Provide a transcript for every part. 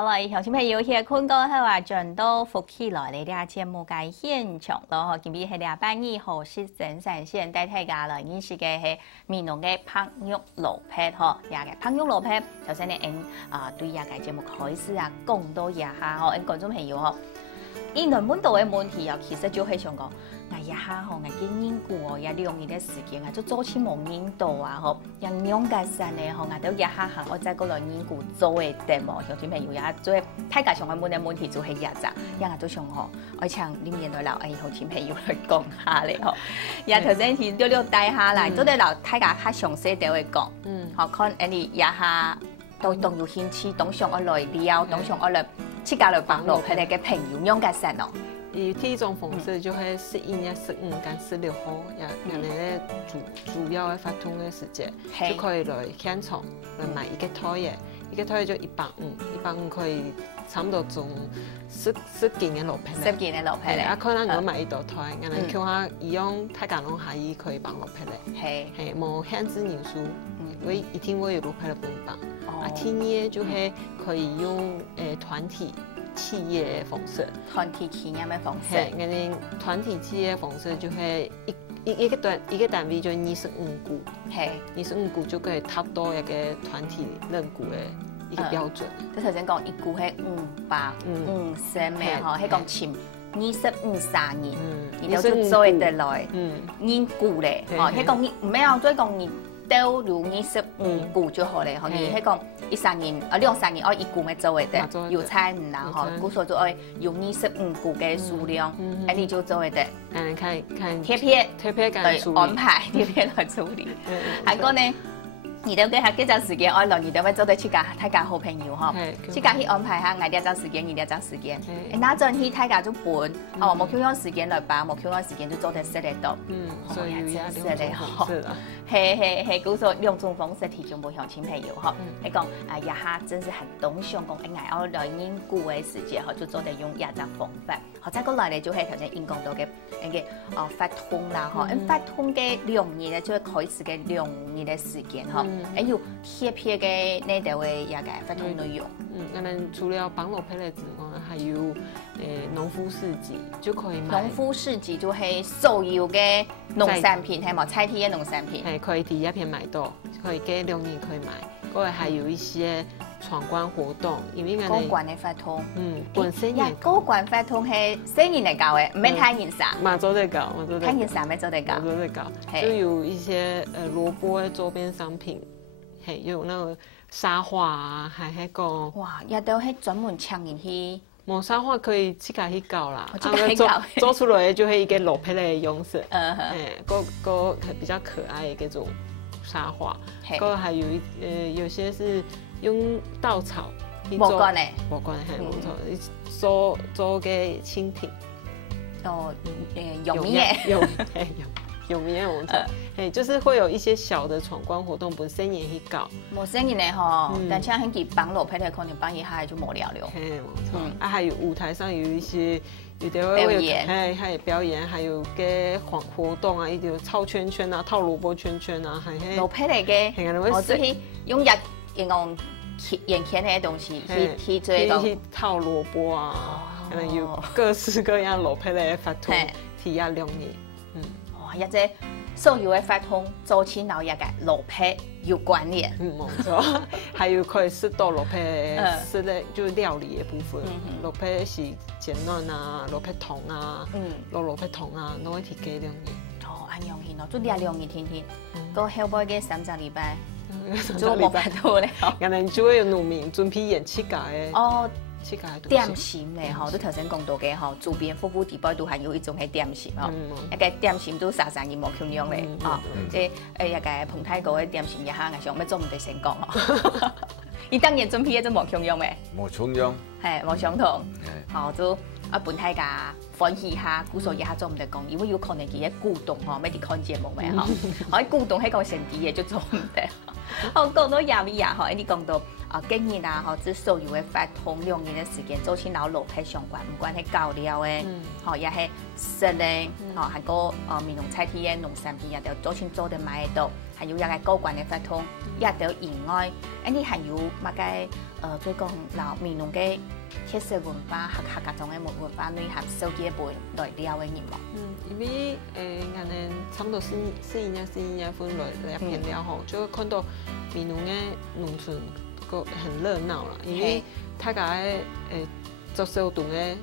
好啦，乡亲朋友，迄困过后啊，转到福起来的俩节目嘅现场咯。今日系俩8月2号13闪现带大家来认识嘅系闽南嘅胖肉萝卜吼，呀嘅胖肉萝卜，首先呢，对呀个节目开始啊，讲到一下吼，观众朋友吼，伊原本到嘅问题啊，其實就係想講。一下吼，嘅研究哦，也利用伊嘅時間啊，就做起無研究啊，吼，讓兩家山咧吼，都一下行，我再過來研究做嘅題目，鄉親朋友也做，大家想問嘅問題就係一隻，也都想吼，我請裡面來留鄉親朋友來講下咧吼，也頭先先了帶下來，都得留大家較詳細啲去講，好看你一下都有興趣，都想我來了，都想我來自家來幫助佢哋嘅朋友兩家山哦。以第一種方式就係11月15跟16號，人哋主要嘅發通嘅時間，就可以來現場來買一個台嘅，一個台就150可以差唔多種10件嘅蘿蔔咧。10件嘅蘿蔔咧。啊，可能我買一道台，人哋叫下一樣，大家攏可以綁蘿蔔咧。係冇限制人數，會一定會有蘿蔔嘅分綁。啊，第二就係可以用團體。企業嘅方式，團體企業嘅方式，係，我哋團體企業嘅方式就係一個單位就25股，係25股就可以達到一個團體認股嘅一個標準。即頭先講一股係550咩？嗬，係講前25-30年，然後就做得來認股咧，嗬，係講唔係講再講認到如25股就好咧，嗬，你係講。1-3年2-3年，一股咪做會得，有菜唔啦吼，故所就愛用25股嘅數量，你就做會得。看貼片來安排，貼片來處理。還個呢，你都給下幾陣時間，我來你都會做得出家，大家好朋友吼，出家去安排下，捱2陣時間，2陣時間。那陣去大家就搬，哦，冇缺樣時間來辦，冇缺樣時間就做得實得到。所以有真係咧吼。係，故所兩種方式提供俾鄉親朋友嗬。你講一下真是很懂想講，我來研究嘅時節，就做得用一種方法。或者過來咧就係頭先應講到嘅發通啦，嗬。發通嘅2年咧，就係開始嘅2年嘅時間嗬。要貼片嘅呢度嘅一個發通內容。我們除了綁蘿蔔咧之外，還有農夫市集就可以買。農夫市集就係所有嘅農產品，係冇菜地嘅農產品。可以第一片買到，可以給2年可以買。嗰個還有一些闖關活動，因為過關嘅發通，本身也過關發通係4年嚟搞嘅，唔係太年啥。嘛做得搞，太年啥咩做得搞？做得搞，就有一些蘿蔔嘅周邊商品，係有那個沙畫啊，還係個哇，也都係專門搶人去。冇沙畫可以自己去搞啦，做出來就係一個蘿蔔嘅樣式，個比較可愛嘅嗰種沙畫，個還有有些是用稻草去做，冇關係，冇錯，做嘅蜻蜓，哦，用咩？有咩我錯，就是會有一些小的闖關活動，本身也去搞。冇生意咧吼，但係很幾綁蘿蔔嘅可能綁一下就冇了了。冇錯，還有舞台上有一些有的表演，還有表演，還有嘅活動啊，一啲套圈圈啊，套蘿蔔圈圈啊，係蘿蔔嚟嘅，我就是用用眼前嘅東西去做去套蘿蔔啊，可能有各式各樣蘿蔔嘅發通，體驗2年。或者所有嘅發通做起腦一個蘿蔔有關聯，冇錯。還有可以試到蘿蔔是咧，就是料理嘅部分。蘿蔔是煎卵啊，蘿蔔糖啊，蘿蔔糖啊，都會提幾2年。哦，咁樣嘅咯，做2年天，個後背嘅3個禮拜，做冇辦到咧。人哋就會有農民準備演起嘅。哦。點心咧，吼，都頭先講到嘅吼，周邊服務地包都還有一種係點心吼，一個點心都3-4年冇缺樣咧，啊，即係一個彭太哥嘅點心一下，我想咩做唔得成功哦。你當然準備一種冇缺樣咩？冇缺樣，係冇相同，好就本大家歡喜下，故所一下做唔得講，因為有可能佢嘅鼓動吼，咩啲看節目咩吼，我鼓動喺個成啲嘢就做唔得。好講到廿尾啊，吼，你講到建议啦，吼，即所有嘅发通用嘅时间，做起老路配相关，唔管係搞料嘅，吼，也係食嘅，吼，還個美容菜體嘅農產品也都做起做得買得到，還有一個高管嘅發通，也都以外，你還有乜嘅最講老美容嘅特色文化，客家種嘅文化內涵，手機會來了嘅人嘛。因為我哋差唔多4年分來片了後，就看到美容嘅農村個很熱鬧啦，因為大家做手動嘅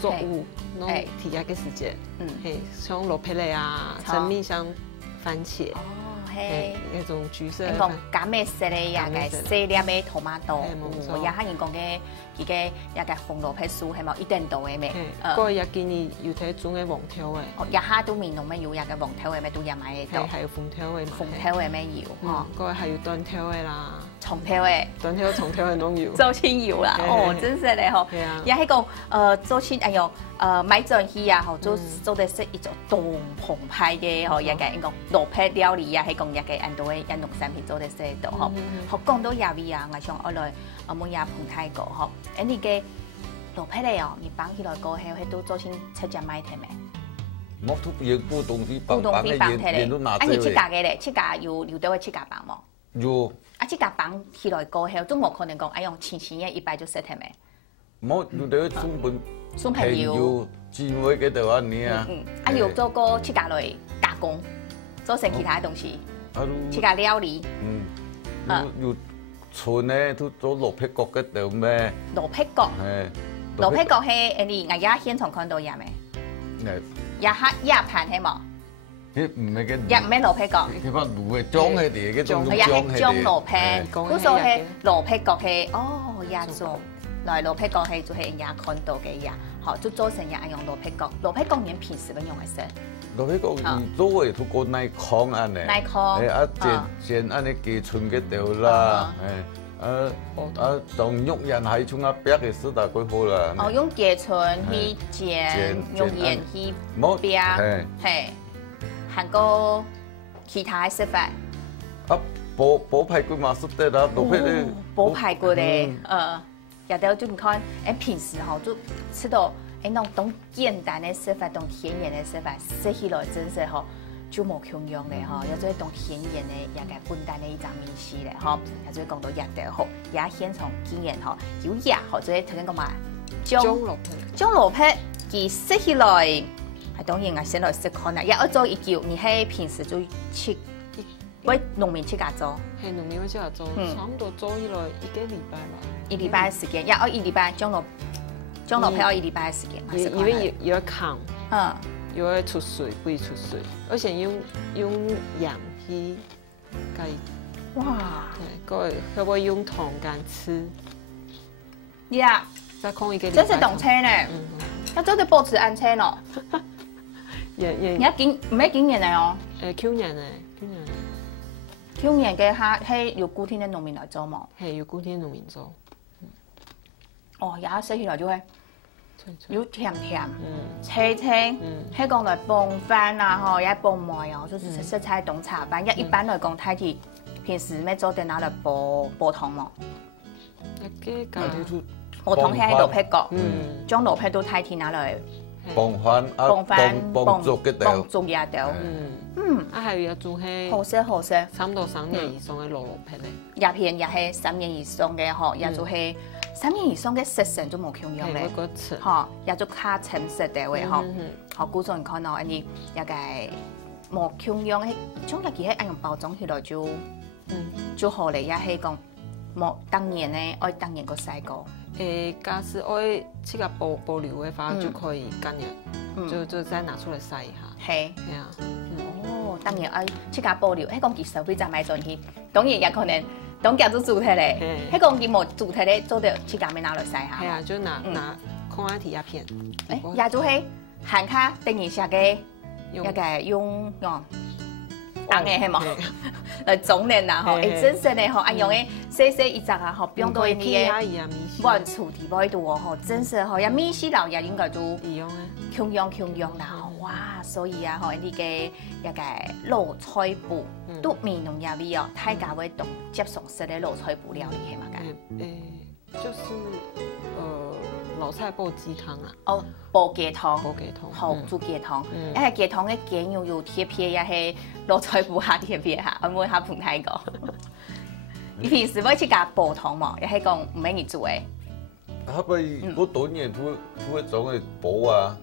作物，攞體驗嘅時節，係像羅皮類啊，甚至像番茄。係那種橘色。你講減咩色咧？也個細粒嘅토마토也係人講嘅，佢嘅也個紅蘿蔔樹係冇一定度嘅咩？個也建議要睇種嘅黃條嘅。也下都面濃咩要，也個黃條嘅咩都也買得到。係紅條嘅。紅條嘅咩要？哦，個係要短條嘅啦。長條嘅。短條、長條嘅都要。做親要啦，哦，真係咧嗬。係啊。也係講做親哎呦買進去啊，嗬做得是一種東澎派嘅嗬，也個應講蘿蔔料理啊，係講也個印度嘅印農產品做得是度嗬。學講到亞味啊，我想我來我也碰泰國嗬。誒你嘅蘿蔔咧哦，你綁起來過後，係都做親出隻買睇咩？冇突然古東西綁咧，啊你切價嘅咧，切價要到去切價綁冇？有。啊切價綁起來過後，都冇可能講哎用錢嘅一擺就識睇咩？冇要到中本。送朋友，姊妹嘅度啊你啊，要做個切價來加工，做成其他東西，切價料理，要存咧都做蘿蔔角嘅度咩？蘿蔔角，蘿蔔角係你我而現場看到有咩？也盤係冇？唔係嘅，也唔係蘿蔔角，佢話滷嘅裝係啲嘅，裝蘿蔔，嗰數係蘿蔔角係哦也做。來蘿蔔角係就係人家看到嘅嘢，好就做成人用蘿蔔角。蘿蔔角你平時咁用嘅食？蘿蔔角做嘅都個耐糠安尼，耐糠，煎安尼寄存嘅度啦，當肉人係從阿邊嘅時代佢好啦。哦，用寄存去煎，用鹽去煸，係，還個其他嘅食法。啊，煲排骨嘛，識得啦，蘿蔔咧。煲排骨咧，也都就你看，平時吼就吃到那種簡單的食法，種甜鹽的食法，食起來真是吼就冇營養的吼，有種甜鹽的也個混蛋的一種面食咧吼，也就講到也得好，也現從經驗吼有也吼，所以頭先講嘛，將蘿蔔佢食起來，係當然我先來食看啦，也要做一嚿，你喺平時就切。喂，農民切價做，係農民切價做，差唔多做起來1個禮拜吧。1禮拜嘅時間，也要1禮拜，將蘿蔔要1禮拜嘅時間。因為要糠，又要出水，不出水，而且用鹽去加。哇！對，佢會用糖乾吃。呀！再空一個禮拜。真是動車呢，要做啲保持安全咯。你要經唔係經驗嚟哦？Q 年嘅。Q 年嘅嚇係要固定嘅農民來做嘛？係要固定農民做。哦，也食起來就係要甜甜、青青，係講來幫飯啊，嗬，也幫麥啊，就是食菜凍茶飯。一般來講，太啲平時咩做啲拿來煲湯嘛？煲湯係蘿蔔角，將蘿蔔都太啲拿來。幫粥嘅豆，幫粥也豆，係要做係好食，3到3年以上嘅蘿蔔咧，葉片也係3年以上嘅嗬，也就係3年以上嘅食成就冇營養咧，嗬，也就卡青色嘅位嗬，學古種看到你也個冇營養嘅，種日佢係按用包裝起來就好咧，也係講冇當然咧，愛當然個細個。假使愛切個保留嘅話，就可以今日就再拿出來曬一下。係啊，哦，當然愛切個保留，迄講佢收費再買進去，當然也可能當叫做主題咧。迄講佢冇主題咧，做到切個咪拿來曬下。係啊，就拿空壓體壓片。也就係限卡定義下嘅一個用當嘅係冇來種練啦吼，真實咧吼，按用嘅細一隻啊吼，變到你嘅滿厝地包度哦吼，真實吼，也米絲老也應該都營養啦吼。哇，所以啊，吼，你嘅一個蘿菜布都面濃入味哦，大家會懂接送式嘅蘿菜布料理係嘛嘅？就是蘿菜煲雞湯啊。哦，煲雞湯，煲雞湯，好煮雞湯。一係雞湯嘅雞肉有貼片，一係蘿菜布下貼片嚇，我冇下碰睇過。你平時會去加煲湯嘛？一係講唔係你做嘅。他們不多年都會種嘅煲啊，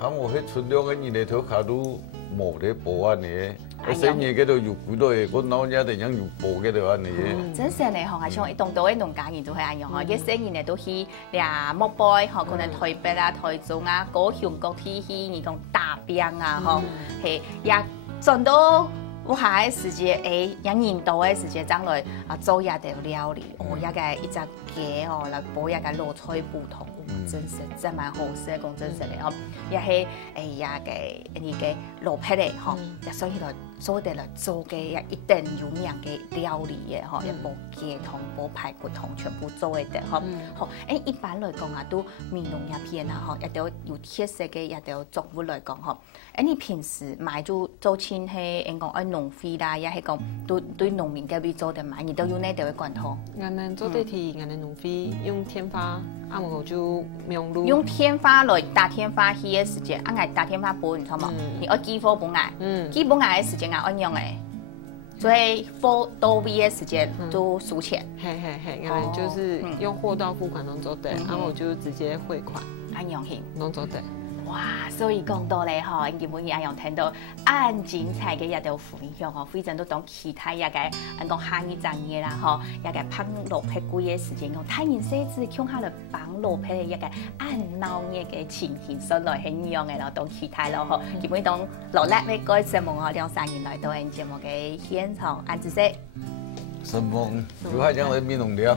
他們喺村兩個人嚟頭卡都冇得煲啊你，我成年嗰度有幾多嘢，我老人哋樣有煲嗰度啊你。真係你學係像一棟島嘅農家人都係一樣嗬，一成年嚟都去倆木貝，嗬可能台北啊、台中啊、高雄各地去，你講大餅啊，嗬係也盡到。我下嘅時節，有年度嘅時節，將來啊做一道料理，一個一隻雞哦，來煲一個蘿菜布湯，真是真蠻好食，講真實嘅嗬，也係一個呢個蘿蔔嚟嗬，所以來做得來做嘅一定有名嘅料理嘅嗬，一煲雞湯、煲排骨湯，全部做得嗬，好一般來講啊，都面濃一片啊嗬，一定有特色嘅一道作物來講嗬，你平時買做親係應講農飛啦，也係講對農民嘅邊做得買，你都有呢條嘅關係。我哋做得起，我哋農飛用天花，我就用爐。用天花來打天花起嘅時間，我打天花板，錯冇？你愛幾火本嗌？幾本嗌嘅時間我按用嘅，所以火到位嘅時間都輸錢。我哋就是用貨到付款能做得，我就直接匯款，按用型能做得。哇，所以講到咧嗬，基本上有聽到按精彩嘅一道分享嗬，非常都當其他一個講下一陣嘢啦嗬，一個烹蘿蔔粿嘅時間，講太陽曬至向下嚟綁蘿蔔嘅一個按鬧嘅嘅情形上來係樣嘅咯，當其他咯嗬，基本當落嚟咩個節目嗬，2、3年來到係節目嘅現場，按住先。什麼？有係講嚟面濃料。